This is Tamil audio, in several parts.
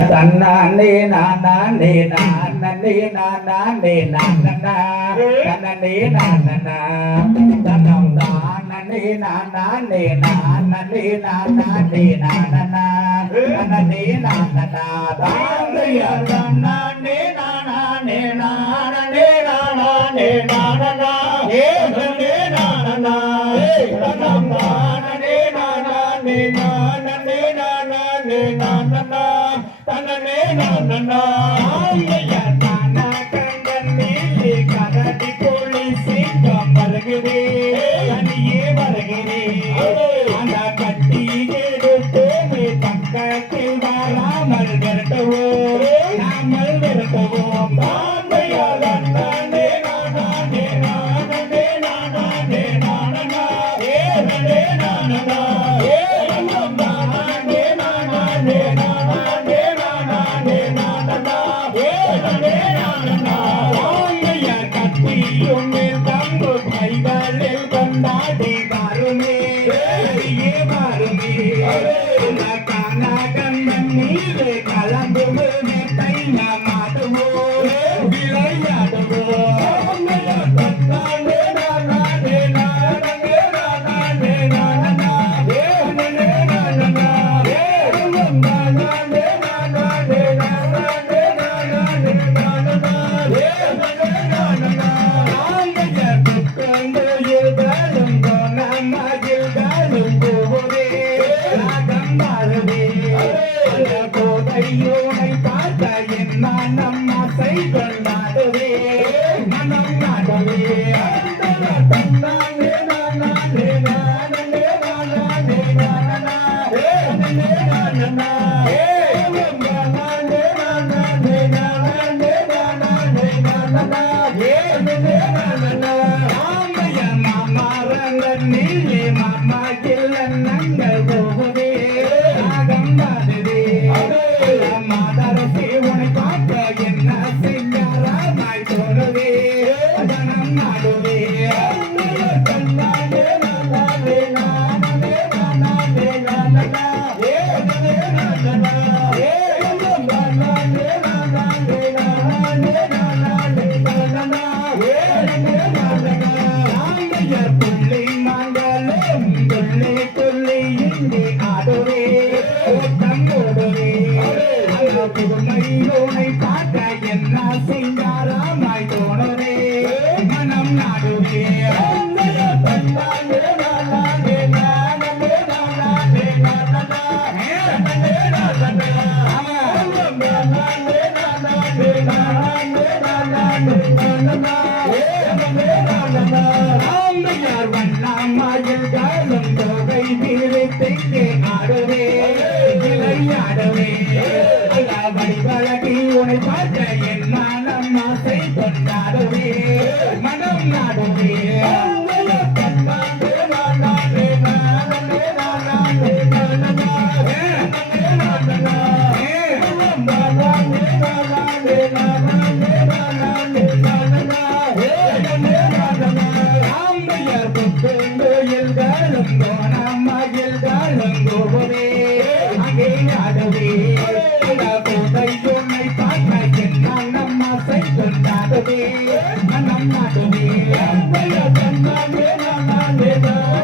தன்னானே நானே நானே நானே நானே தன்னே நானே தன்னம் நானே நானே நானே நானே நானே தன்னே நானே தாந்தையா நானே நானே நானே நானே நானே ஏ தன்னே நானே தன்னம் நானே நானே நானே நானே நானே தன்னே நானே ஆமையா நானா கண்டன் நீலி கரடி போலி சிங்கம் வருகிறே தனியே வருகிறே அந்த கட்டி எடுத்து பக்கத்தில் வராமல் விரட்டவோ நாமல் விரட்டவோம் ஆமையா நானே நானே நானே நானே நானே ஏ நானே ஏ நானே நானே கொண்டாடி பாருமே பாருமே கண்ணன் நீரு கலந்து மேட்டை மாட்டுவோ விளையாடுவோ கோதையோனை பார்த்த என்ன நம்ம கொண்டாடுவே மனம் நாடவே தன்னானே நானே நானே நானே நீலே மாமா இல்ல நங்கள் போகுதே ஆகம்பாடுதே மாதரசி உனை பார்க்க என்ன செஞ்சாராய் தோணுவே தனம் நாடுவே தன்னானே நானே நானே நானே நானே ஏ நானே புதுமையோனை பார்க்க என்ன செய்தாராமாய் தோணுதே மனம் நாடுவே வண்ணாமயில்களும் தொகை விரித்தே ஆடுவே விளையாடவே வடிவழகி உனை பார்க்க என்ன நம்ம கொண்டாடுவே மனம் நாடுவே மயில்களும் கோபுரே அங்கே ஆடவே கோதையோனை பார்க்க என்ன நம்ம கொண்டாடுவே மனம் நாடுவே தன்னானே நானே நானே நானே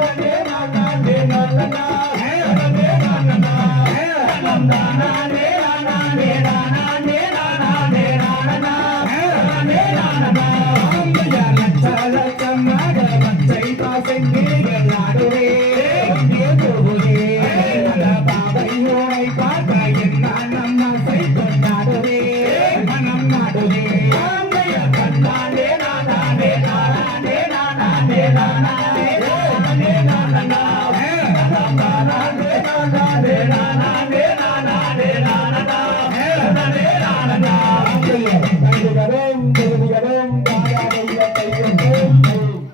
Thank you.